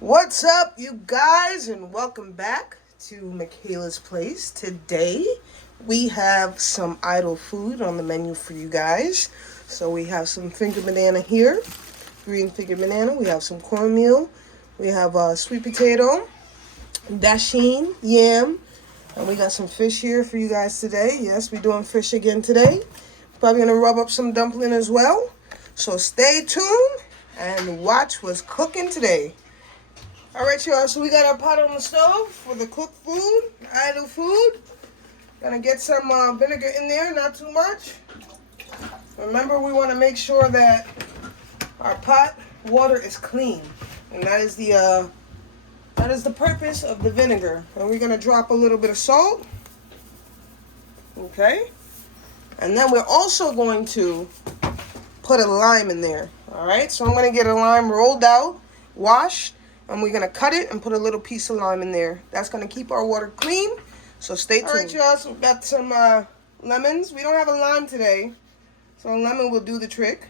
What's up, you guys, and welcome back to MIKHAILA'S place. Today, we have some idle food on the menu for you guys. So we have some finger banana here, green finger banana. We have some cornmeal. We have sweet potato, dasheen, yam, and we got some fish here for you guys today. Yes, we're doing fish again today. Probably gonna rub up some dumpling as well. So stay tuned and watch what's cooking today. All right, y'all, so we got our pot on the stove for the cooked food, idle food. Gonna get some vinegar in there, not too much. Remember, we want to make sure that our pot water is clean, and that is the purpose of the vinegar. And we're gonna drop a little bit of salt, okay? And then we're also going to put a lime in there. All right, so I'm gonna get a lime rolled out, washed. And we're going to cut it and put a little piece of lime in there. That's going to keep our water clean. So stay tuned. All right, y'all. So we got some lemons. We don't have a lime today. So a lemon will do the trick.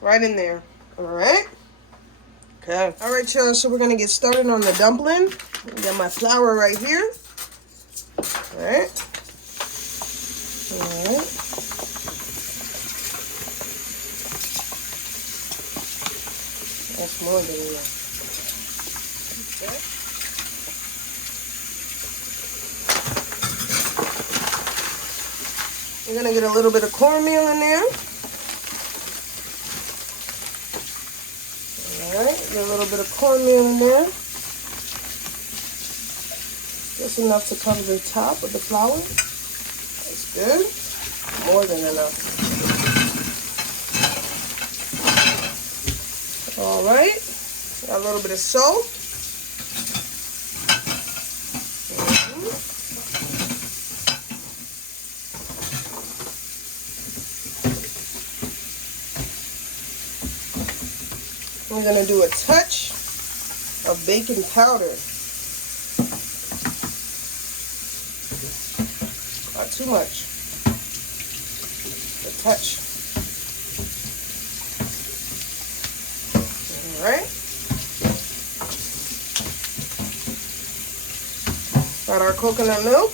Right in there. All right. Okay. All right, y'all. So we're going to get started on the dumpling. I got my flour right here. All right. All right. That's more than enough. We're going to get a little bit of cornmeal in there. Alright, get a little bit of cornmeal in there. Just enough to cover the top of the flour. That's good. More than enough. Alright, got a little bit of salt. We're going to do a touch of baking powder. Not too much. A touch. Alright. Got our coconut milk.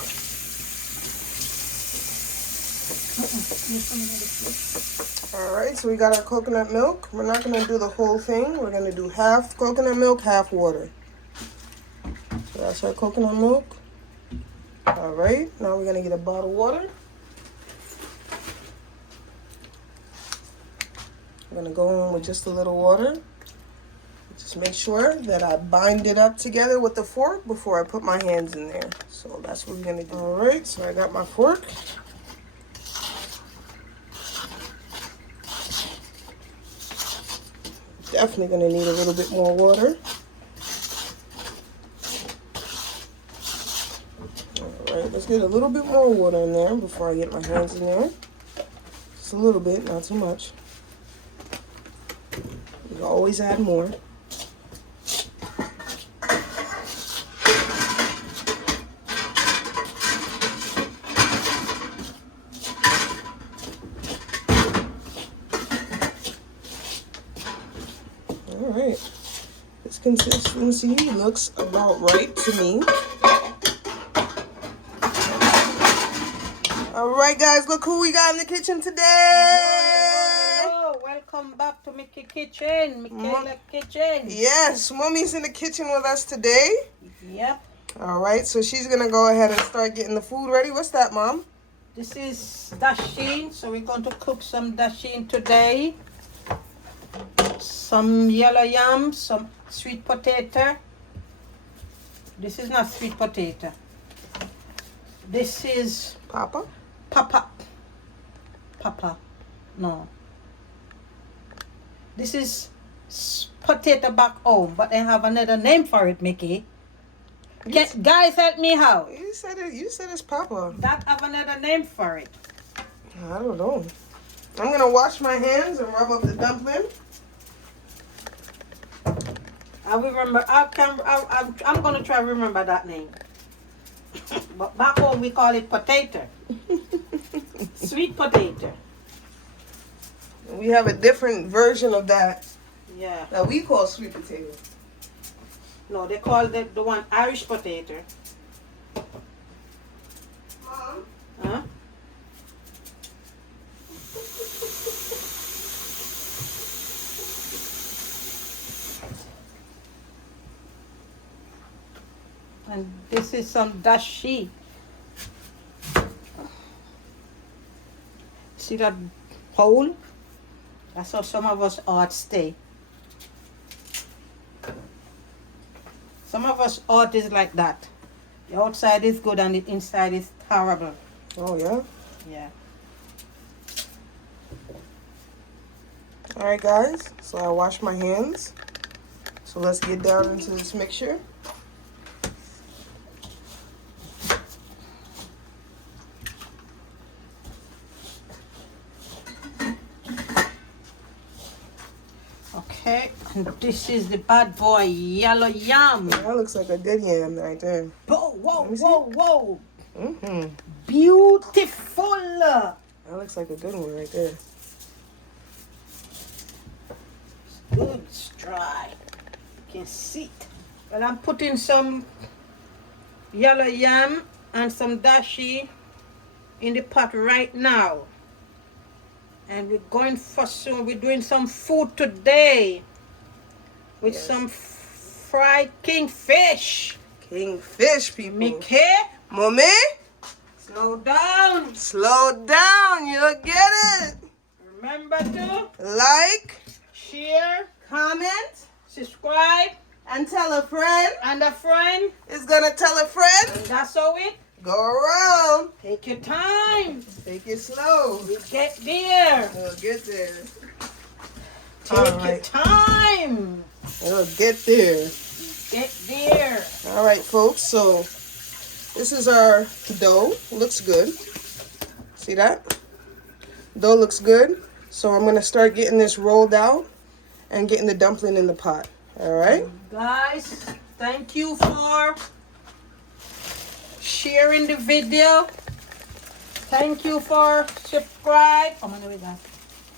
Alright, so we got our coconut milk. We're not going to do the whole thing. We're going to do half coconut milk, half water. So that's our coconut milk. Alright, now we're going to get a bottle of water. I'm going to go in with just a little water. Just make sure that I bind it up together with the fork before I put my hands in there. So that's what we're going to do. Alright, so I got my fork. Definitely going to need a little bit more water. Alright, let's get a little bit more water in there before I get my hands in there. Just a little bit, not too much. You can always add more. Alright, this consistency looks about right to me. Alright guys, look who we got in the kitchen today! Hello. Welcome back to Mickey Kitchen, MIKHAILA'S Kitchen. Yes, Mommy's in the kitchen with us today. Yep. Alright, so she's going to go ahead and start getting the food ready. What's that, Mom? This is dasheen, so we're going to cook some dasheen today. Some yellow yam, some sweet potato. This is not sweet potato. This is Papa? Papa. No. This is potato back home, but they have another name for it, Mickey. Guys, help me out. You said it's Papa. That have another name for it. I don't know. I'm going to wash my hands and rub up the dumpling. I remember. I'm gonna try to remember that name. But back home we call it potato. Sweet potato. We have a different version of that Yeah. that we call sweet potato. No, they call the one Irish potato. Mom. Huh? And this is some dashi. See that hole? That's how some of us art stay. Some of us art is like that. The outside is good and the inside is horrible. Oh, yeah? Yeah. Alright, guys. So I washed my hands. So let's get down into this mixture. Okay, and this is the bad boy yellow yam. Yeah, that looks like a good yam right there. Whoa, whoa, Let me see. whoa, whoa. Mm-hmm. Beautiful. That looks like a good one right there. Good, it's dry. You can see it. Well, I'm putting some yellow yam and some dashi in the pot right now. And we're going for some, we're doing some food today with Yes. some fried kingfish. Kingfish, people. Mikhail, Mommy, slow down. slow down. You'll get it. Remember to Like, share, comment, subscribe, and tell a friend. and a friend. Is gonna tell a friend. And that's how it. Go around. Take your time. Take it slow. We get there. We'll get there. Take your Alright. time. We'll get there. Get there. All right, folks. So this is our dough. Looks good. See that? Dough looks good. So I'm gonna start getting this rolled out and getting the dumpling in the pot. All right. Guys, thank you for sharing the video. Thank you for subscribe. Oh, my God.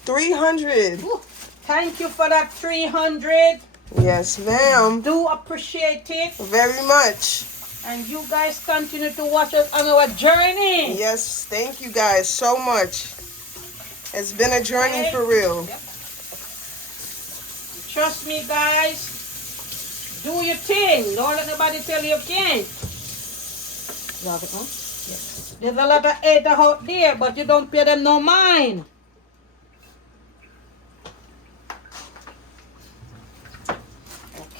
300. Woo. Thank you for that 300. Yes, ma'am. Do appreciate it. Very much. And you guys continue to watch us on our journey. Yes, thank you guys so much. It's been a journey Okay. for real. Yep. Trust me, guys. Do your thing. Don't let nobody tell you can't. Love it, huh? Yes. There's a lot of haters out there, but you don't pay them no mind.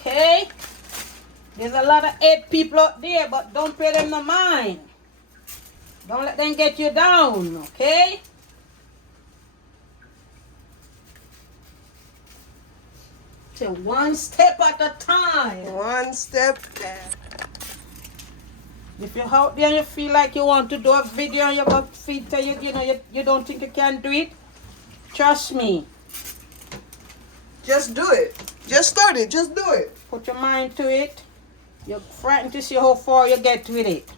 Okay? There's a lot of hate people out there, but don't pay them no mind. Don't let them get you down, okay? Take one step at a time. One step. If you're out there and you feel like you want to do a video and your feet tell you, you don't think you can do it, trust me. Just do it. Just start it. Just do it. Put your mind to it. You're frightened to see how far you get with it.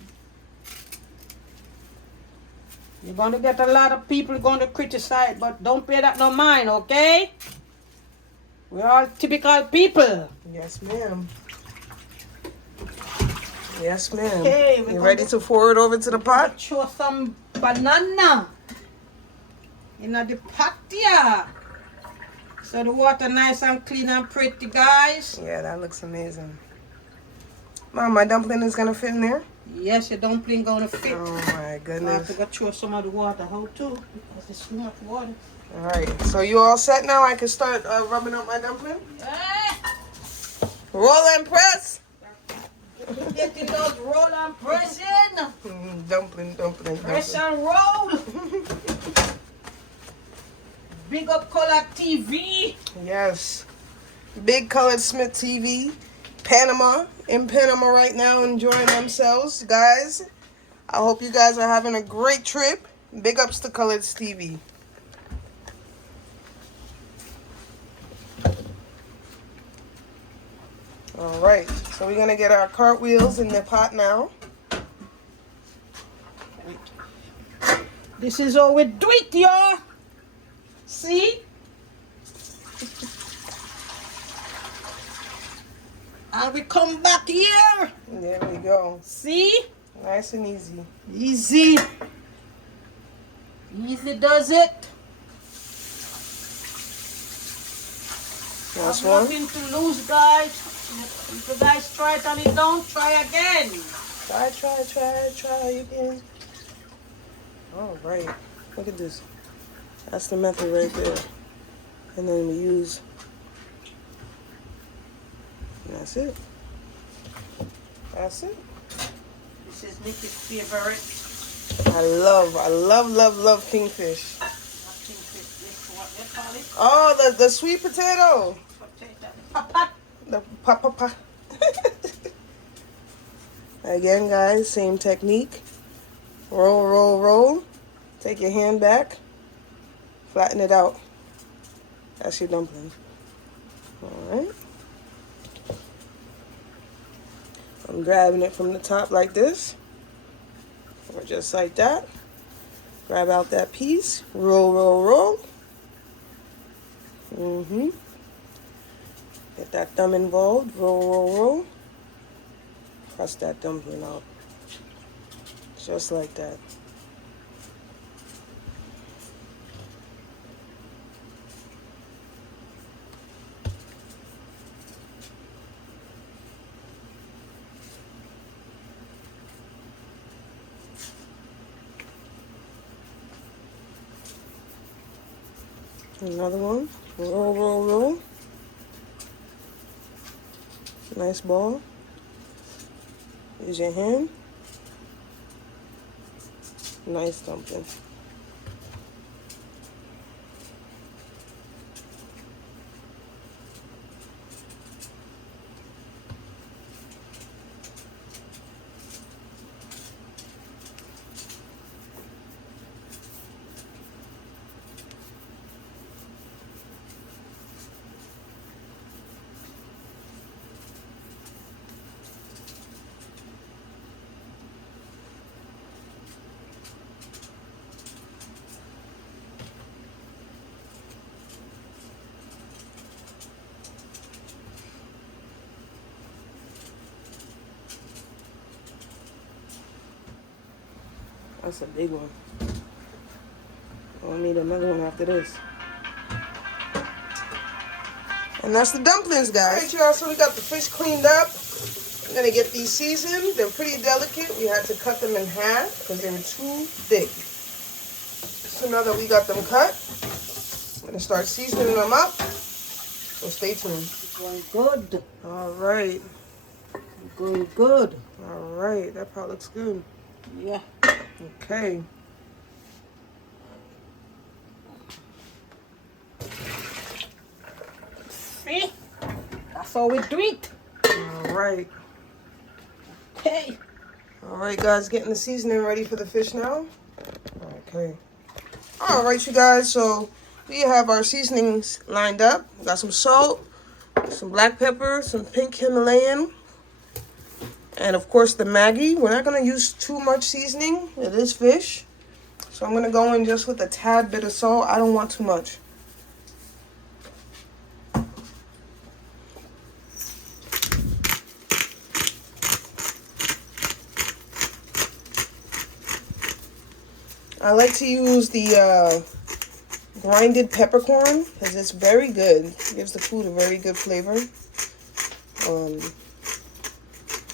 You're going to get a lot of people going to criticize, but don't pay that no mind, okay? We're all typical people. Yes, ma'am. Yes, ma'am. Okay, we're You ready to pour it over to the pot? Show some banana in the pot here. So the water nice and clean and pretty, guys. Yeah, that looks amazing. Mom, my dumpling is gonna fit in there? Yes, your dumpling gonna fit. Oh my I have goodness. to go throw some of the water out too, because there's too much water. Alright, so you all set now? I can start rubbing up my dumpling? Hey! Roll and press! Getting those roll and pressing. Dumpling, dumpling, Press dumpling. and roll. Big up Color TV. Yes. Big Colored Smith TV. Panama. In Panama right now, enjoying themselves, guys. I hope you guys are having a great trip. Big ups to Colored's TV. Alright, so we're gonna get our cartwheels in the pot now. This is how we do it, y'all. See? And we come back here. There we go. See? Nice and easy. Easy. Easy does it. Last one. Nothing to lose, guys. If you guys try it and it don't, try again. Try again. All right. Look at this. That's the method right there. And then we use, and that's it. That's it. This is Nikki's favorite. I love kingfish. Not kingfish, this what they call it? Oh, the sweet potato. Potato. Papat. The pa. Again, guys, same technique. Roll. Take your hand back. Flatten it out. That's your dumpling. Alright. I'm grabbing it from the top like this. Or just like that. Grab out that piece. Roll. Get that thumb involved. Roll. Press that dumpling out. Just like that. Another one. Roll. Nice ball. Use your hand. Nice dumpling. That's a big one. I'll need another one after this. And that's the dumplings, guys. Alright, y'all, so we got the fish cleaned up. I'm gonna get these seasoned. They're pretty delicate. We had to cut them in half because they were too thick. So now that we got them cut, I'm gonna start seasoning them up. So stay tuned. Going good. Alright. Going good. Alright, that part looks good. Yeah. Okay. See? That's how we do it. Alright. Okay. Alright, guys, getting the seasoning ready for the fish now. Okay. Alright, you guys, so we have our seasonings lined up. We got some salt, some black pepper, some pink Himalayan, and of course the Maggi. We're not going to use too much seasoning. It is fish. So I'm going to go in just with a tad bit of salt. I don't want too much. I like to use the grinded peppercorn because it's very good. It gives the food a very good flavor.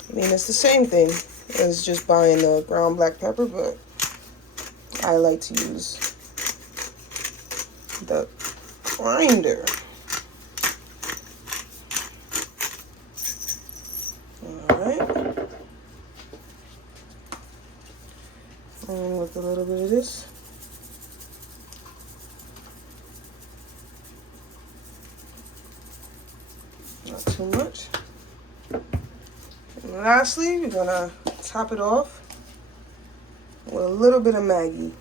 I mean, it's the same thing as just buying the ground black pepper, but I like to use the grinder. Alright. And with a little bit of this. Not too much. And lastly, we're gonna top it off with a little bit of Maggi.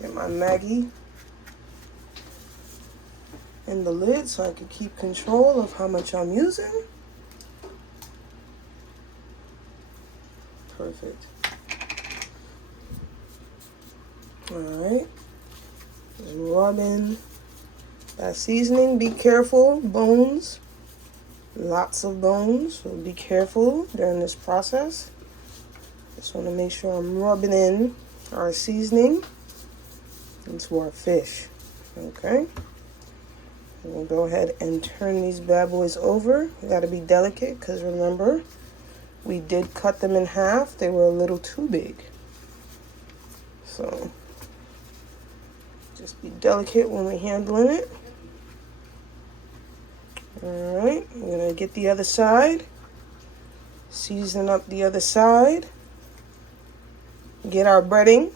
Get my Maggi in the lid so I can keep control of how much I'm using. Perfect. Alright. Just rub in that seasoning. Be careful, bones. Lots of bones, so be careful during this process. Just want to make sure I'm rubbing in our seasoning into our fish. Okay. We'll go ahead and turn these bad boys over. You got to be delicate because remember, we did cut them in half. They were a little too big. So just be delicate when we're handling it. Alright, we're going to get the other side. Season up the other side. Get our breading.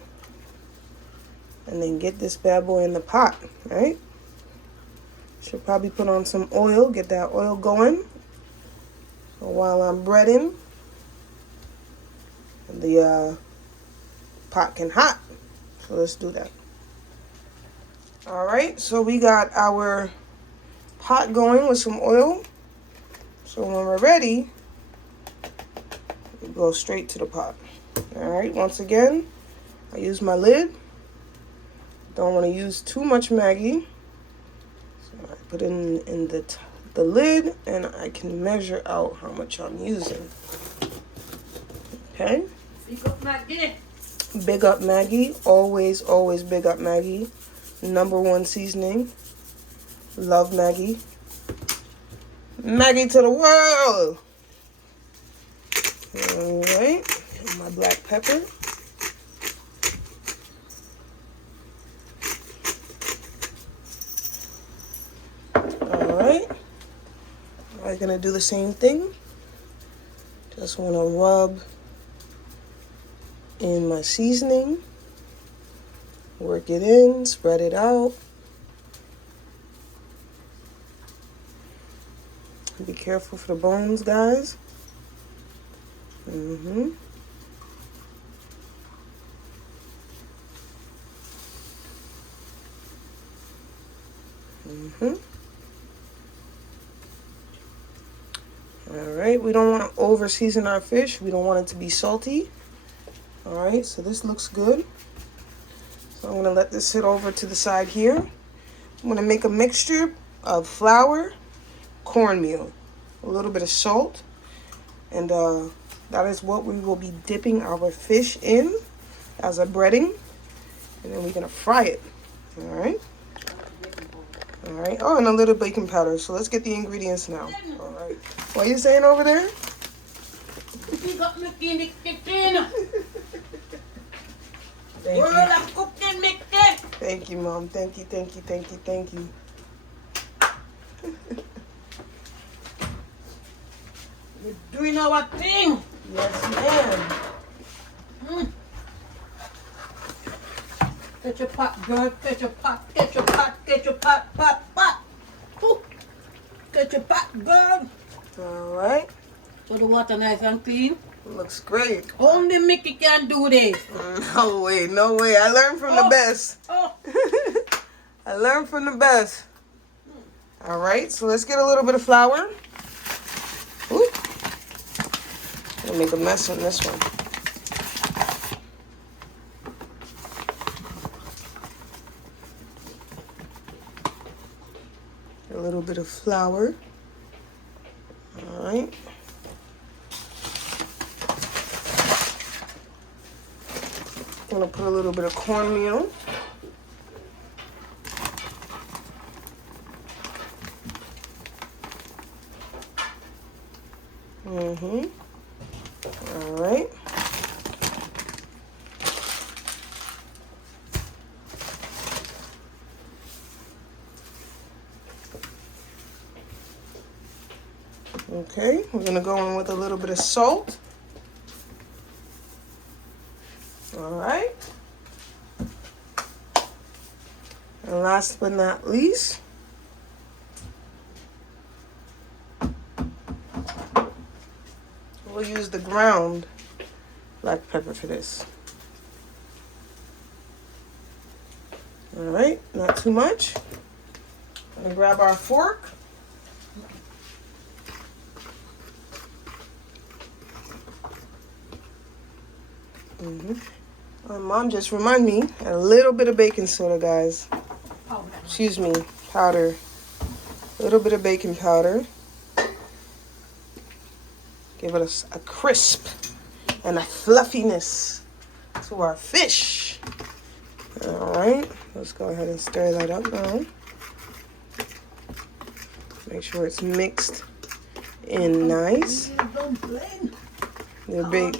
And then get this bad boy in the pot, right? Should probably put on some oil, get that oil going. So while I'm breading, the pot can hot. So let's do that. Alright, so we got our pot going with some oil. So when we're ready, we go straight to the pot. Alright, once again, I use my lid. Don't want to use too much Maggi. So I put it in the lid and I can measure out how much I'm using. Okay? Big up Maggi. Big up Maggi. Always, always big up Maggi. #1 seasoning. Love Maggi. Maggi to the world. Alright. And my black pepper. Alright. I'm going to do the same thing. Just want to rub in my seasoning. Work it in. Spread it out. Be careful for the bones, guys. Mm-hmm. Alright, we don't want to over season our fish. We don't want it to be salty. Alright, so this looks good. So I'm going to let this sit over to the side here. I'm going to make a mixture of flour, cornmeal, a little bit of salt, and that is what we will be dipping our fish in as a breading, and then we're going to fry it. Alright. Alright. Oh, and a little baking powder. So let's get the ingredients now. Alright. What are you saying over there? You got me in the kitchen. Thank Girl, you. I'm cooking, Mickey. Thank you, Mom. Thank you, thank you, thank you, thank you. You're doing our thing. Yes, ma'am. Get your pot, girl. Get your pot. Get your pot. Get your pot. Pot. Ooh. Get your pot, girl. Alright. So the water nice and clean. Looks great. Only Mickey can do this. No way, no way. I learned from the best. Oh. I learned from the best. Alright, so let's get a little bit of flour. Ooh. Gonna make a mess on this one. A little bit of flour. Alright. I'm gonna put a little bit of cornmeal. Alright. Okay, we're gonna go in with a little bit of salt. Alright. And last but not least, we'll use the ground black pepper for this. Alright, not too much. I'm gonna grab our fork. Mom just reminded me, a little bit of baking soda, guys. Excuse me, powder. A little bit of baking powder. Give it a crisp and a fluffiness to our fish. All right, let's go ahead and stir that up now. Make sure it's mixed in nice. They're big.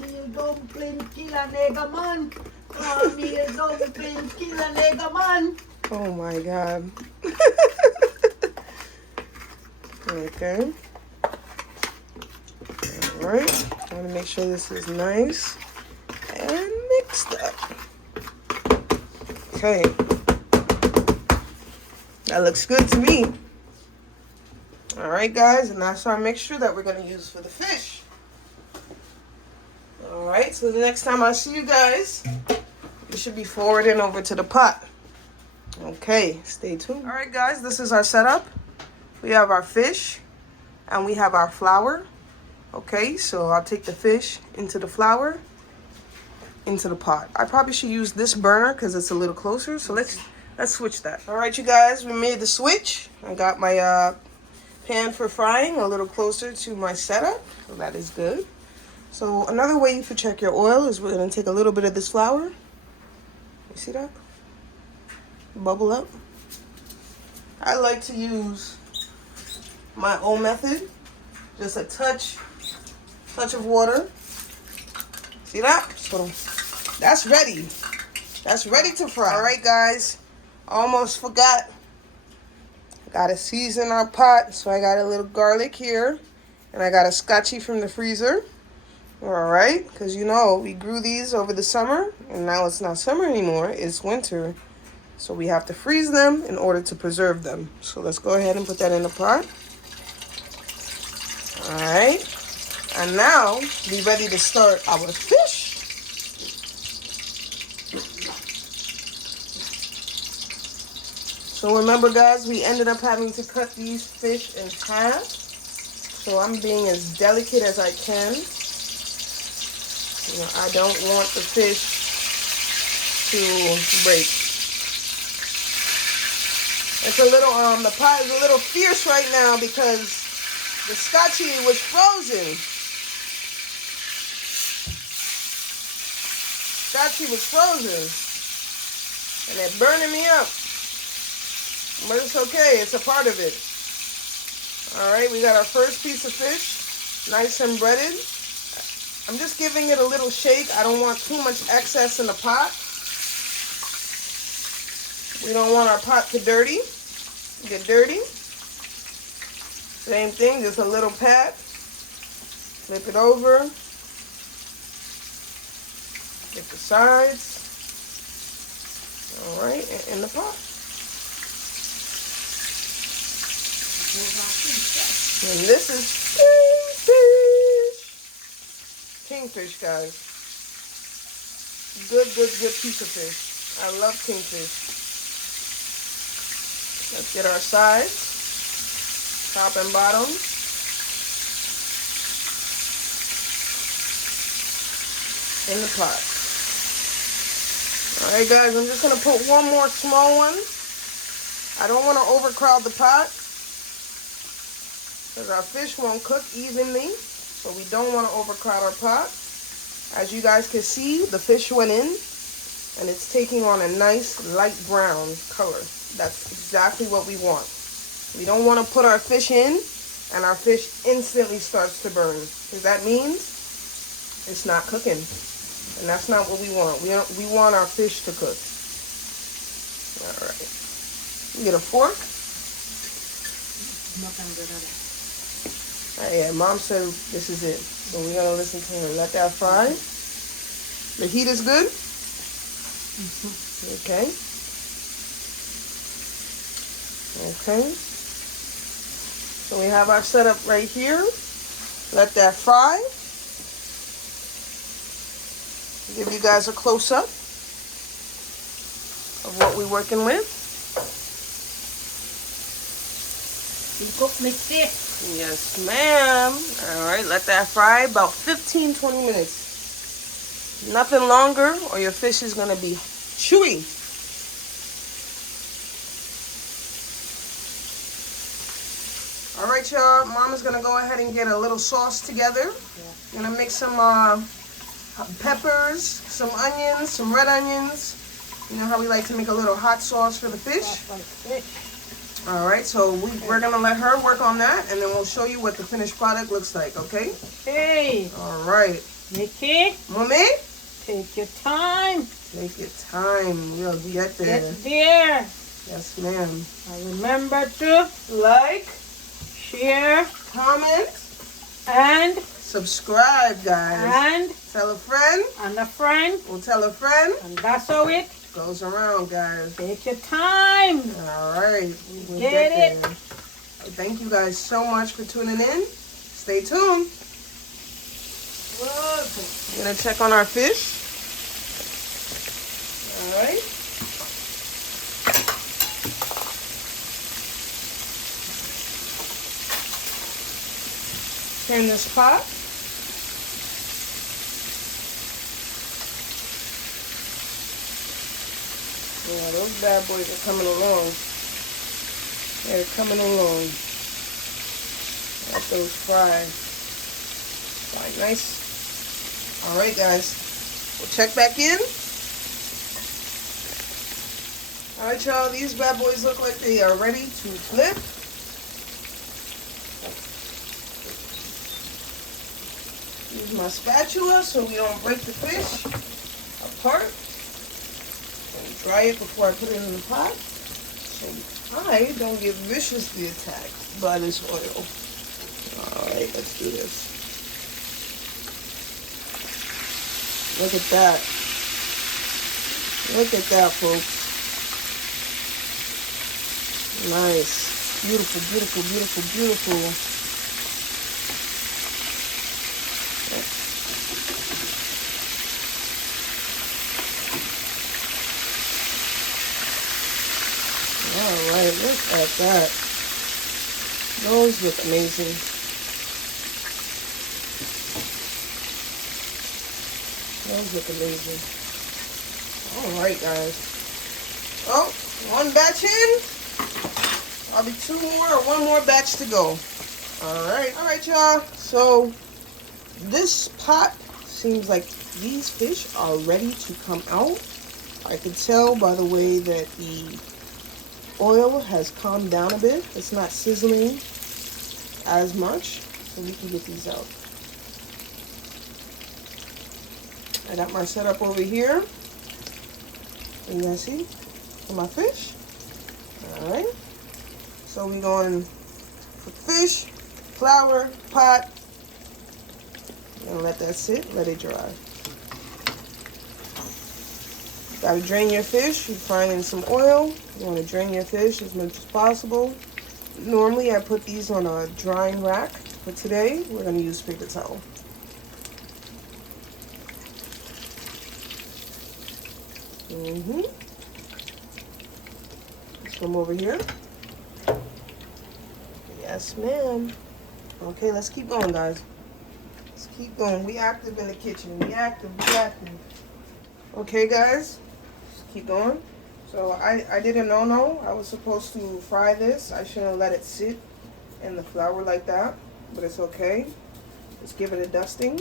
Oh my God. Okay. All right. I want to make sure this is nice and mixed up. Okay. That looks good to me. All right, guys, and that's our mixture that we're going to use for the fish. All right, so the next time I see you guys, you should be forwarding over to the pot. Okay, stay tuned. All right, guys, this is our setup. We have our fish and we have our flour. Okay, so I'll take the fish into the flour, into the pot. I probably should use this burner because it's a little closer. So let's switch that. All right, you guys, we made the switch. I got my pan for frying a little closer to my setup. So that is good. So another way you could check your oil is we're going to take a little bit of this flour. You see that? Bubble up. I like to use my own method. Just a touch of water. See that? So that's ready. That's ready to fry. All right, guys. Almost forgot. Gotta season our pot. So I got a little garlic here. And I got a scotchy from the freezer. All right. Because, you know, we grew these over the summer. And now it's not summer anymore. It's winter. So we have to freeze them in order to preserve them. So let's go ahead and put that in the pot. All right. And now be ready to start our fish. So remember, guys, we ended up having to cut these fish in half. So I'm being as delicate as I can. You know, I don't want the fish to break. It's a little, the pot is a little fierce right now because the scotchy was frozen. Scotchy was frozen. And they're burning me up. But it's okay. It's a part of it. All right, we got our first piece of fish. Nice and breaded. I'm just giving it a little shake. I don't want too much excess in the pot. We don't want our pot to get dirty. Same thing, just a little pat. Flip it over. Get the sides. All right, and in the pot. And this is kingfish. Kingfish, guys. Good piece of fish. I love kingfish. Let's get our sides, top and bottom. In the pot. Alright, guys, I'm just going to put one more small one. I don't want to overcrowd the pot because our fish won't cook evenly. So we don't want to overcrowd our pot. As you guys can see, the fish went in and it's taking on a nice light brown color. That's exactly what we want. We don't want to put our fish in and our fish instantly starts to burn, because that means it's not cooking. And that's not what we want. We want our fish to cook. All right. You get a fork. Yeah, Mom said this is it. So we're going to listen to her. Let that fry. The heat is good? Okay. Okay. So we have our setup right here. Let that fry. Give you guys a close-up of what we're working with. Yes, ma'am. All right, let that fry about 15-20 minutes. Nothing longer or your fish is going to be chewy. All right, right, y'all. Mama's gonna go ahead and get a little sauce together. Gonna mix some peppers, some onions, some red onions. You know how we like to make a little hot sauce for the fish? All right, so we're gonna let her work on that, and then we'll show you what the finished product looks like, okay? Hey. All right. Mickey. Mommy? Take your time. Take your time. We'll get there. Get there. Yes, ma'am. And remember to like, share, comment, and subscribe, guys. And tell a friend. And a friend. We'll tell a friend. And that's how it goes around, guys. Take your time. All right. We'll get it. There. Thank you guys so much for tuning in. Stay tuned. We're going to check on our fish. All right. Turn this pot. Yeah, those bad boys are coming along. They're coming along. Let those fry. Quite nice. All right, guys. We'll check back in. All right, y'all. These bad boys look like they are ready to flip. Use my spatula so we don't break the fish apart. And dry it before I put it in the pot, so I don't get viciously attacked by this oil. Alright, let's do this. Look at that. Look at that, folks. Nice. Beautiful, beautiful, beautiful, beautiful. Alright, look at that. Those look amazing. Those look amazing. Alright, guys. Oh, one batch in. Probably two more or one more batch to go. Alright, y'all. So, this pot seems like these fish are ready to come out. I could tell by the way that the oil has calmed down a bit. It's not sizzling as much, so we can get these out. I got my setup over here. You guys see? For my fish. Alright. So we're going for fish, flour, pot. And let that sit, let it dry. Gotta drain your fish. You're frying in some oil. You want to drain your fish as much as possible. Normally I put these on a drying rack, but today we're going to use paper towel. Let's come over here. Yes, ma'am. Okay, let's keep going, guys. Let's keep going. We active in the kitchen. We active. We active. Okay, guys. Keep going. So I did a no-no. I was supposed to fry this. I shouldn't let it sit in the flour like that, but it's okay. Just give it a dusting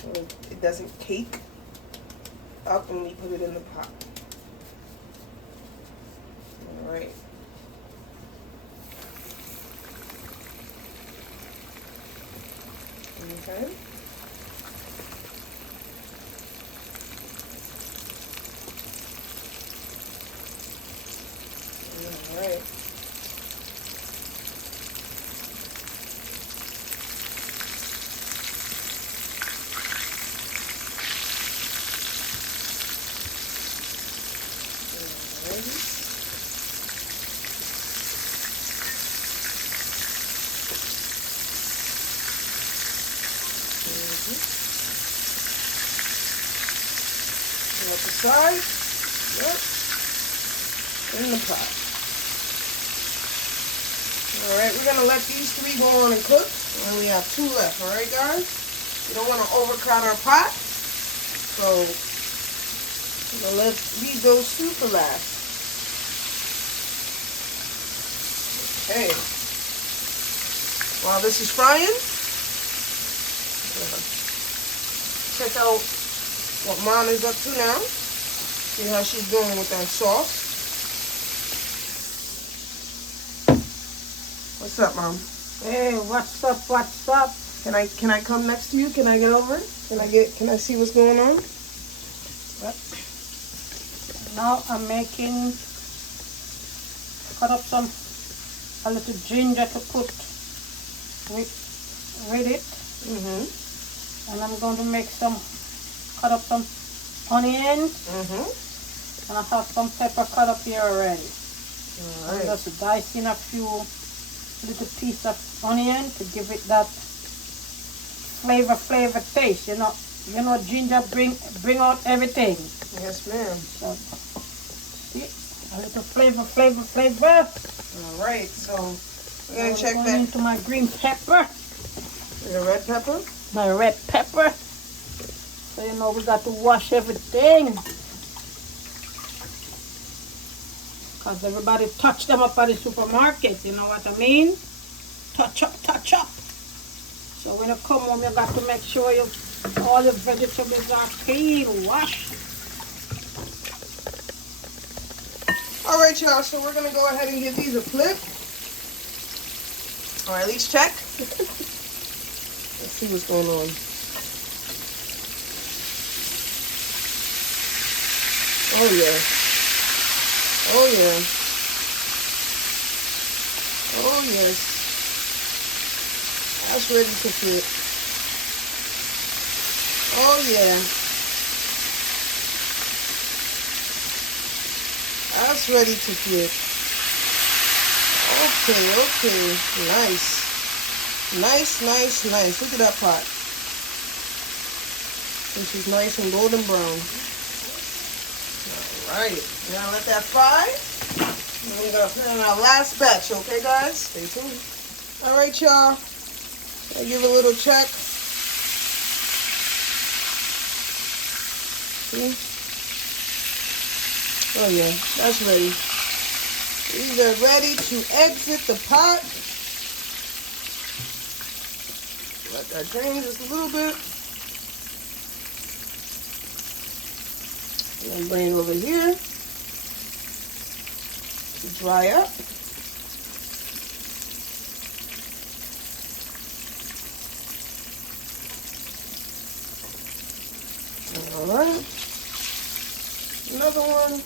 so it doesn't cake up when we put it in the pot. All right. Okay. Alright. At the side, yep, in the pot. Alright, we're going to let these three go on and cook. And we have two left, alright guys? We don't want to overcrowd our pot. So, we're going to leave those two for last. Okay. while this is frying, check out what Mom is up to now. See how she's doing with that sauce. What's up, Mom? Hey, what's up? What's up? Can I come next to you? Can I get over? Can I see what's going on? Well, now I'm cut up a little ginger to put with it. And I'm going to cut up some onions. And I have some pepper cut up here already. All right. I'm just dicing a few little piece of onion to give it that flavor taste. You know, ginger bring out everything. Yes, ma'am. So, see, a little flavor. All right, so we're gonna check going back into my green pepper. the red pepper. My red pepper. So you know we got to wash everything. Because everybody touch them up at the supermarket, you know what I mean? Touch up. So when you come home, you got to make sure all your vegetables are clean, washed. All right, y'all, so we're gonna go ahead and give these a flip. Or at least check. Let's see what's going on. Oh yeah. Oh yeah. Oh yes. That's ready to flip. Oh yeah. That's ready to flip. Okay. Nice. Look at that pot. This is nice and golden brown. Alright, we're gonna let that fry. And we're gonna put in our last batch, okay guys? Stay tuned. Alright y'all. I'll give a little check. See? Oh yeah, that's ready. These are ready to exit the pot. Let that drain just a little bit. And then bring it over here to dry up. All right. Another one.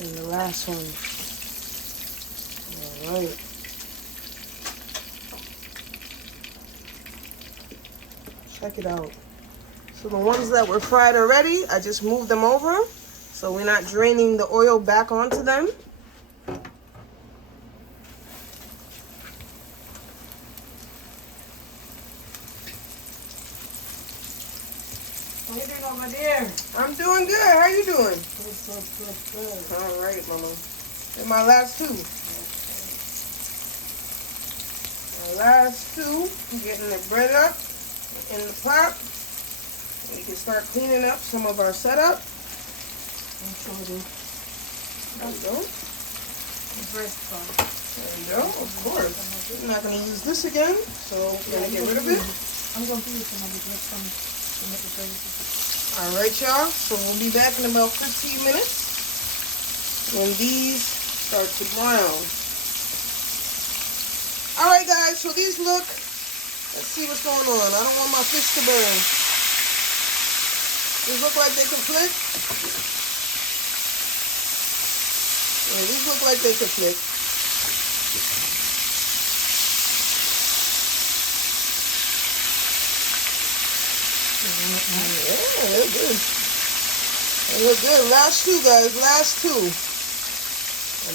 And the last one. All right. Check it out. So the ones that were fried already, I just moved them over. So we're not draining the oil back onto them. How you doing over there? I'm doing good. How you doing? Good. All right, Mama. And my last two. My last two. Getting the bread up in the pot. We can start cleaning up some of our setup. There you go. Bread from. There you go. Of course. I'm not going to use this again, so we're going to get rid of it. I'm going to use some of the bread from to make the bread. All right, y'all. So we'll be back in about 15 minutes when these start to brown. All right, guys. So these look. Let's see what's going on. I don't want my fish to burn. These look like they can flip. Yeah, these look like they can flip. Yeah, they're good. They look good. Last two, guys. Last two.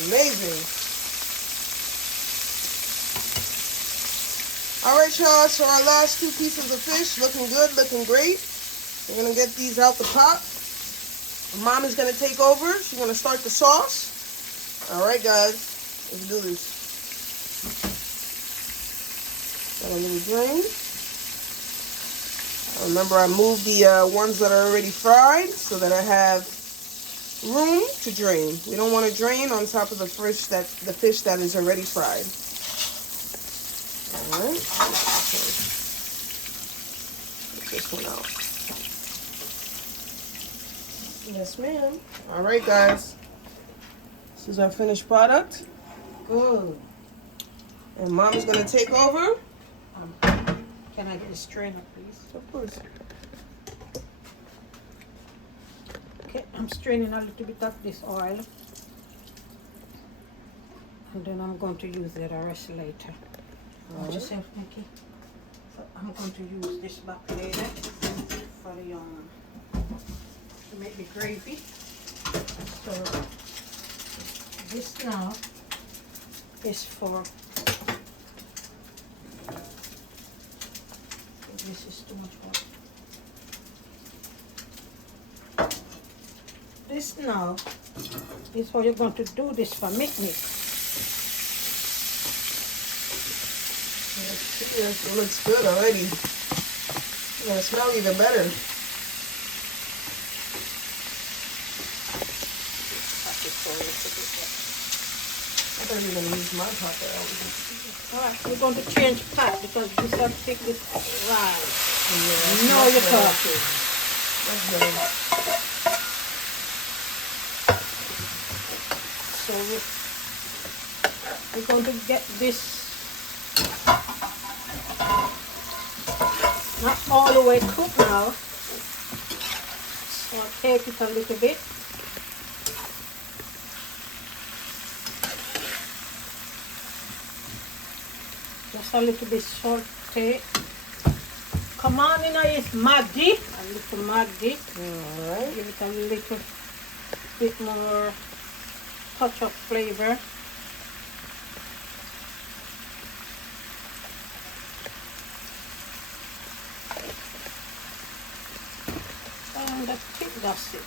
Amazing. All right, y'all. So our last two pieces of fish looking good, looking great. We're gonna get these out the pot. Mom is gonna take over. She's gonna start the sauce. All right, guys, let's do this. Got a little drain. Remember, I moved the ones that are already fried so that I have room to drain. We don't want to drain on top of the fish that is already fried. All right. Okay. Get this one out. Yes, ma'am. All right, guys. This is our finished product. Good. And Mom is going to take over. Can I get a strainer, please? Of course. Okay, I'm straining a little bit of this oil. And then I'm going to use the rest later. Watch yourself, Nikki. So I'm going to use this back later for the to make the gravy. So this now is for. This is too much water. This now is how you're going to do this for MIKHAILA'S. Yes, it looks good already. It's gonna smell even better. I thought you were gonna use my pot there. Alright, we're going to change pot because this will take this right. Yeah, Now you're talking. That's better. So we're going to get this not all the way cooked now. So I'll take it a little bit. Just a little bit saute. Come on in, it's Maggi. A little Maggi. Alright. Give it a little bit more touch of flavor. And I think that's it.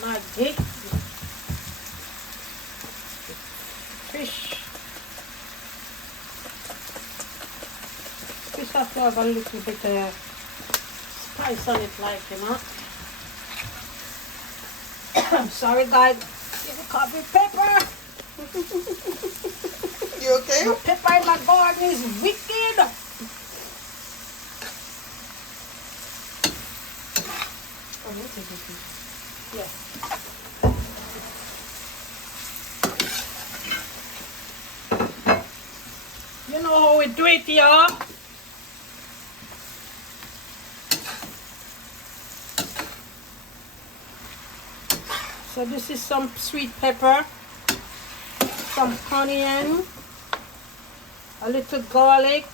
Maggi. Fish. Fish have to have a little bit spice on it, like, you know. I'm sorry, guys. Give me coffee pepper. You okay? The pepper in my garden is wicked. Oh, we'll take this. Yes. You know how we do it, y'all. So this is some sweet pepper, some onion, a little garlic,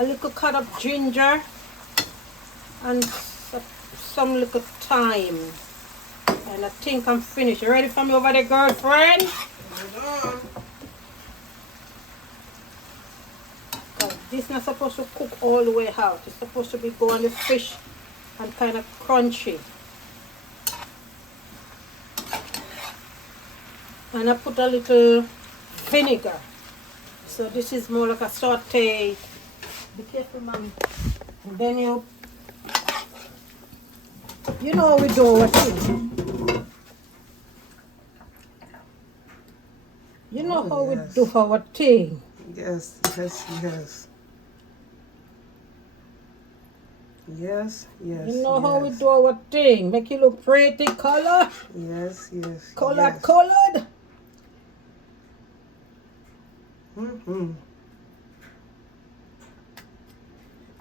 a little cut of ginger, and some little thyme. And I think I'm finished. You ready for me over there, girlfriend? Hold on. This is not supposed to cook all the way out. It's supposed to be go on the fish and kind of crunchy. And I put a little vinegar. So this is more like a saute. Be careful, mommy. And then you know how we do our thing. You know how we do our thing. Yes, yes, yes. Yes, yes. You know how we do our thing. Make it look pretty color. Yes, yes. Colored, colored. Mm-hmm.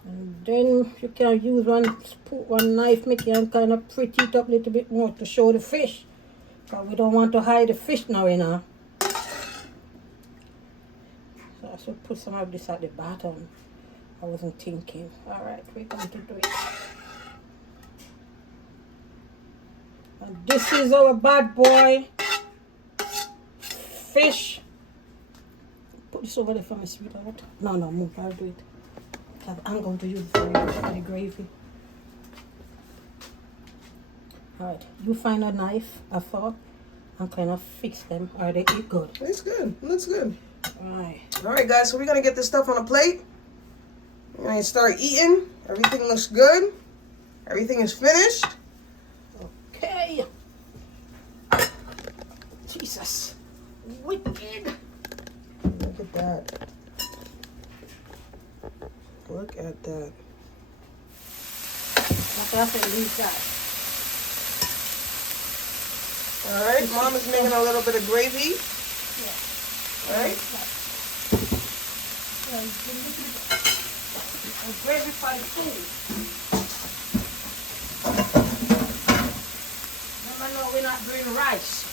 And then you can use one knife, make it kind of pretty it up a little bit more to show the fish. Because we don't want to hide the fish now, you know. So I should put some of this at the bottom. I wasn't thinking. Alright, we're going to do it. And this is our bad boy fish. Put this over there for me, sweetheart. No, move, I'll do it. because I'm going to use it for the gravy. Alright, you find a knife, a fork, and kind of fix them. Are they eat good? It's good. Looks good. Alright. Alright, guys, so we're going to get this stuff on a plate. We're going to start eating. Everything looks good. Everything is finished. Okay. Jesus. Wicked. Look at that. Look at that. Okay, I can leave that. Alright, Mom is making a little bit of gravy. Yeah. Alright. Gravy for the food. Remember, no, we're not doing rice.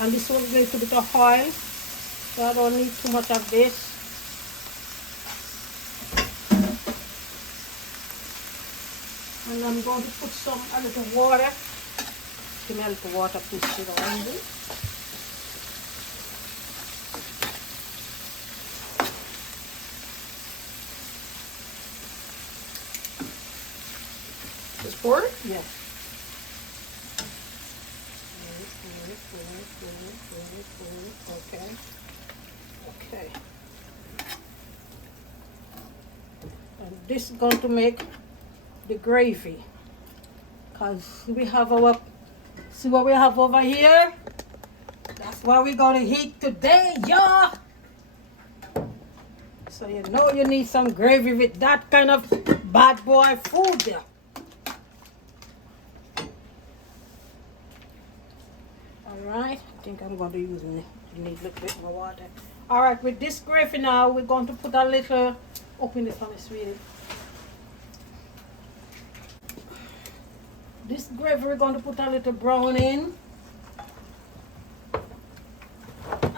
And this one's going to be the oil, so I don't need too much of this. And I'm going to put a little water. Give me a little water, please, sit around it. Just pour it? Yeah. Okay. Okay. And this is going to make the gravy. Because we have our, see what we have over here? That's what we're going to eat today, y'all. So you know you need some gravy with that kind of bad boy food there. Alright, I think I'm going to use need a little bit more water. Alright, with this gravy now, we're going to put a little, open this for me, sweetie. This gravy, we're going to put a little brown in.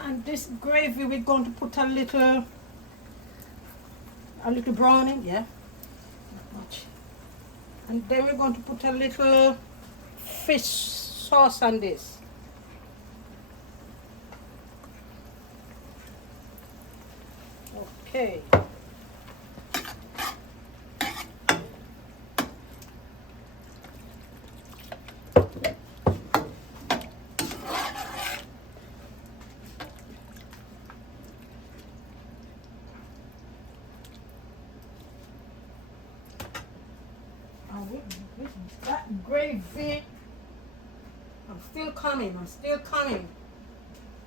And this gravy, we're going to put a little brown in, yeah. Not much. And then we're going to put a little fish sauce on this. Okay. That gravy, I'm still coming.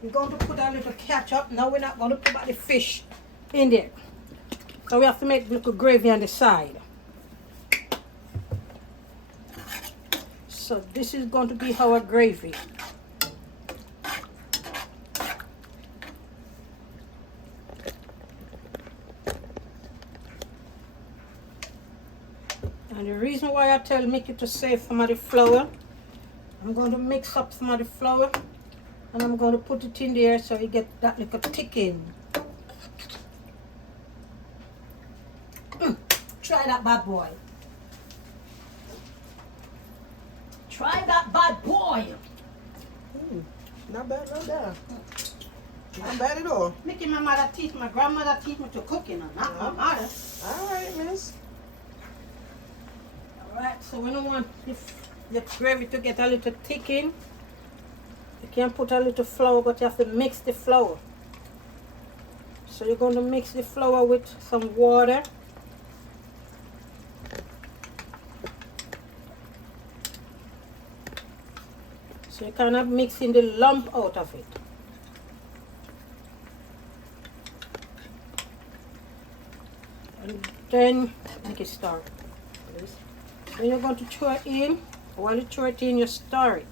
We're going to put a little ketchup. Now we're not going to put the fish in there. So we have to make a little gravy on the side. So this is going to be our gravy. And the reason why I tell Mickey to save some of the flour, I'm going to mix up some of the flour and I'm going to put it in there so you get that little thickening. Try that bad boy. Try that bad boy. Not bad, not bad. Not bad at all. Mickey, my grandmother teach me to cook, you know, not my mother. Alright, miss. Alright, so we don't want the gravy to get a little thickened. You can put a little flour, but you have to mix the flour. So you're going to mix the flour with some water. So you're kind of mixing the lump out of it. And then, make it stir. Then you're going to throw it in. While you throw it in, you stir it.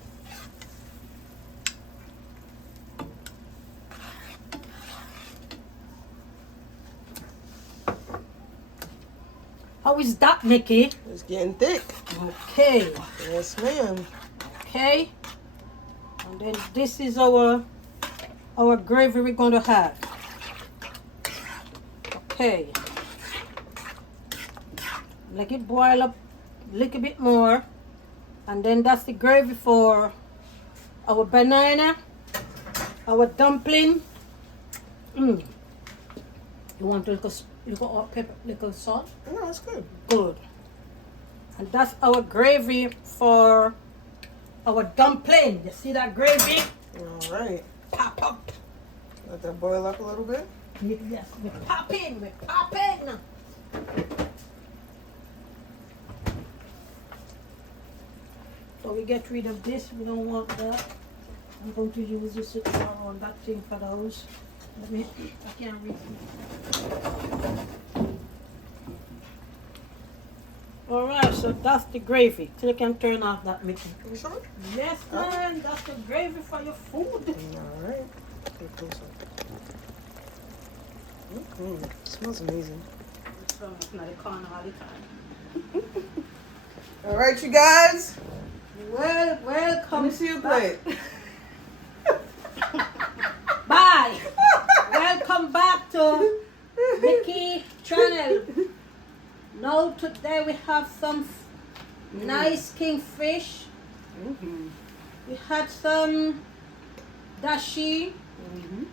How is that, Mickey? It's getting thick. Okay. Yes, ma'am. Okay. And then this is our gravy we're going to have. Okay. Let it boil up a little bit more. And then that's the gravy for our banana, our dumpling. You want a little You got our pepper, little salt. No, it's good. Good. And that's our gravy for our dumpling. You see that gravy? All right. Pop up. Let that boil up a little bit. Yes, we're popping. We're popping. So we get rid of this. We don't want that. I'm going to use this on that thing for those. Let me, I can't reach it. Alright, so that's the gravy. So you can turn off that Mickey. You sure? Yes, man, that's the gravy for your food. All right. Okay, close up. Smells amazing. So it's not a corner all the time. All right, you guys. Well, welcome. Let me see your plate. Bye. Welcome back to Mickey channel. Now today we have some nice kingfish. Mm-hmm. We had some dashi. Mm-hmm.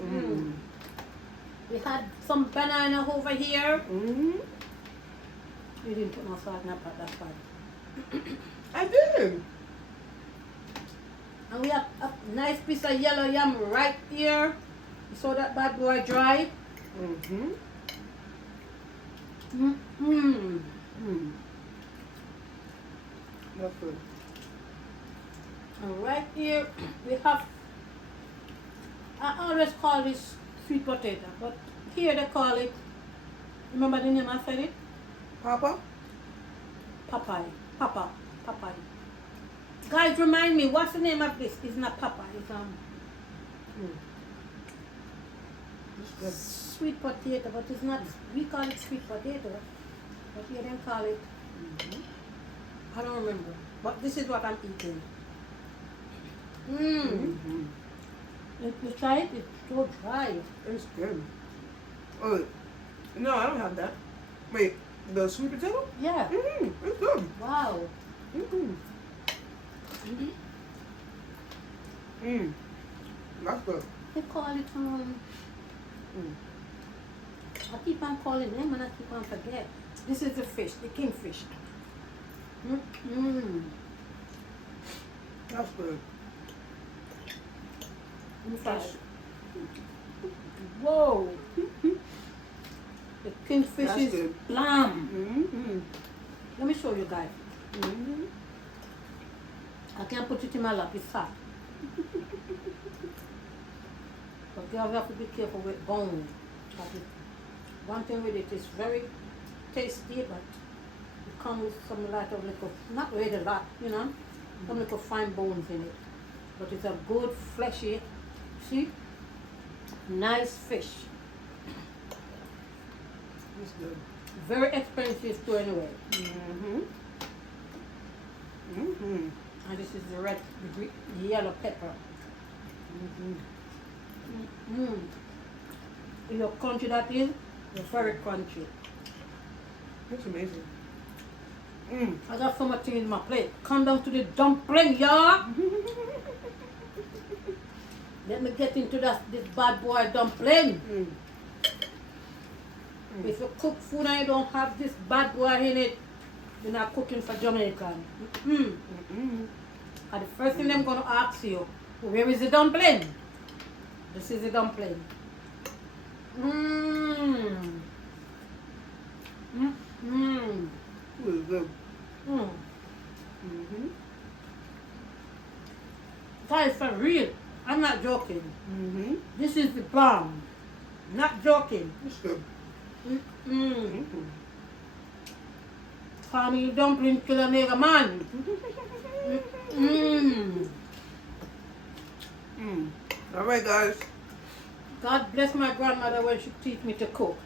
Mm. We had some banana over here. Mm-hmm. You didn't put no salt in that pot, that's fine. I did. And we have a nice piece of yellow yam right here. You saw that bad boy dry. Mm-hmm. Mm-hmm. Mm. That's good. And right here we have, I always call this sweet potato, but here they call it, remember the name I said it? Papa? Papaya. Papaya. Guys, remind me, what's the name of this? It's not papaya, it's Good. sweet potato, but it's not, we call it sweet potato, but here they call it, I don't remember, but this is what I'm eating. Mm-hmm. You try it, it's so dry. It's good. Oh, wait. No, I don't have that. Wait, the sweet potato? Yeah. Mm-hmm. It's good. Wow. Mm-hmm. Mm. That's good. They call it, I keep on calling them and I keep on forget. This is the fish, the kingfish. That's good. Fish. Whoa. The kingfish That's is good. lamb. Mm-hmm. Let me show you guys. Mm-hmm. I can't put it in my lap, it's hot. But girls have to be careful with bone. One thing with it is very tasty, but it comes with some lot of little, not really a lot, you know, some little fine bones in it. But it's a good fleshy, see, nice fish. It's good. Very expensive too anyway. Mm-hmm. Mm-hmm. And this is the red, the yellow pepper. Your crunchy that is, it's very crunchy. That's amazing. Mm. I got so much thing in my plate. Come down to the dumpling, y'all. Let me get into this bad boy dumpling. Mm. If you cook food and you don't have this bad boy in it, you're not cooking for Jamaican. And the first thing I'm going to ask you, where is the dumpling? This is the dumpling. Really good. Guys, for real, I'm not joking. This is the bomb. Not joking. It's good. Call me dumpling killer nigga man. All right, guys. God bless my grandmother when she teach me to cook.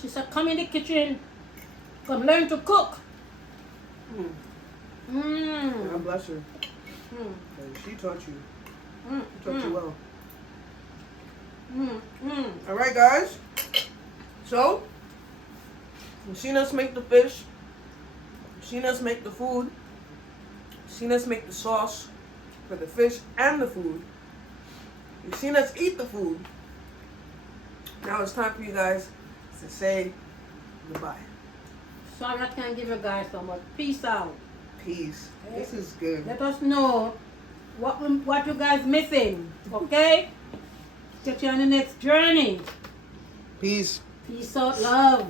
She said, come in the kitchen, come learn to cook. God bless her. And she taught you. She taught you well. All right, guys. So, you've seen us make the fish. You've seen us make the food. You've seen us make the sauce for the fish and the food. You've seen us eat the food. Now it's time for you guys to say goodbye. Sorry I can't give you guys so much. Peace out. Peace. This is good. Let us know what you guys missing. Okay? Get you on the next journey. Peace. Peace out, love.